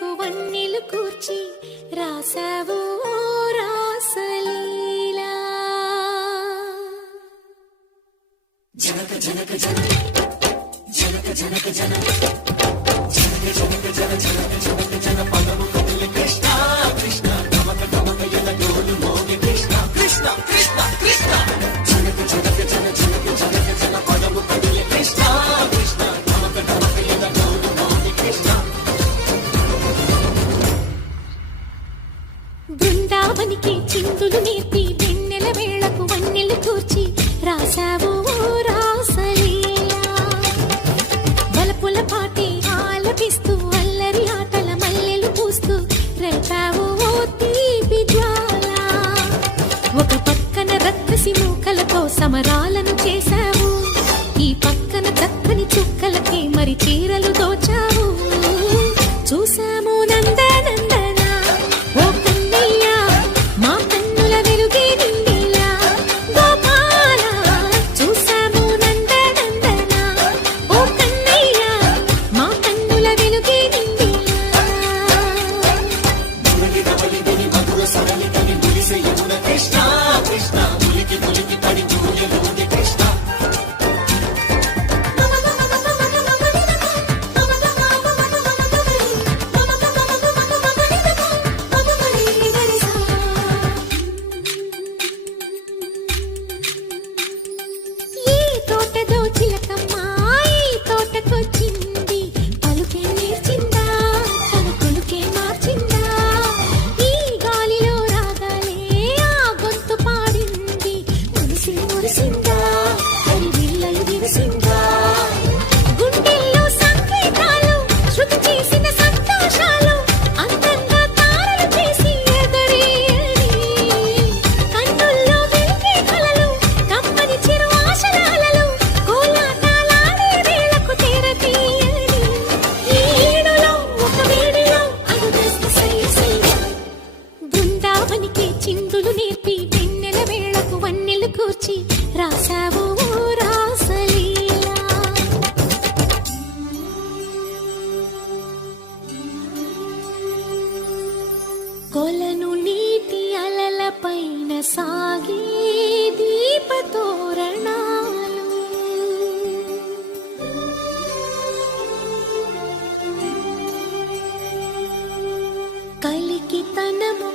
వేళకు వన్నెలు కూర్చి రాసావు రాసలీలా. జనక జనక జనక జనక జనక జనక జనక జనక జన జనక జనక జన పదము కదిలి కృష్ణ కృష్ణ గమక గమక ఎల డోలు మోగి కృష్ణ కృష్ణ కృష్ణ కృష్ణ జనక జనక జన జనక జనక జన పదము కదిలి కృష్ణ కృష్ణ గమక గమక ఎల డోలు మోగి కృష్ణ. బృందావనికి చిందులు నేర్పి వెన్నెల వేళకు వన్నెలు కూర్చి రాసావు రాసలీలా. బలపుల పాటి ఆలపిస్తూ అల్లరి ఆటల మల్లెలు పూస్తూ రేపావు తీపి జ్వాల. ఒక పక్కన రక్కసి మూకలతో సమరాలను చేశావు, ఈ పక్కన చక్కని చుక్కలకి మరి చీరలు దోచావు. చూసాము నందనందన ఓ కన్నయ్య మా కన్నుల వెలుగే నిండిలా. గోపాల చూసాము నందనందన ఓ కన్నయ్య మా కన్నుల వెలుగే నిండిలా. మధుర సరళితని ములిసే యమున కృష్ణ కృష్ణ ములికి ములికి పడి జూయలోని కృష్ణ. ఈ తోటదో చిలకమ్మ ఈ తోటకొచ్చింది, పలుకే నేర్చిందా తన కొలుకే మార్చిందా. ఈ గాలిలో రాగాలే ఆ గొంతు పాడింది, మనసి మురిసిందా హరి విల్లలు విరిసిందా. గుండెల్లో సంకేతాలు శృతి చేసిన సంతోషాలు అందంగా తారలు చేసి ఎగరేయని. కన్నుల్లో వెలిగే కలలు కమ్మని చిరు ఆశలాలలు కోలాటాలాడే వేళకు తెరతీయని. ఈ ఈడులో ఒక వేడిలో అడుగేస్తే సై సై. బృందావనికి చిందులు నేర్పి వెన్నెల వేళకు వన్నెలు కూర్చి రాసావు రాసలీలా. కొలను నీటి అలల పైన సాగే దీపతోరణాలు. కలికి తనము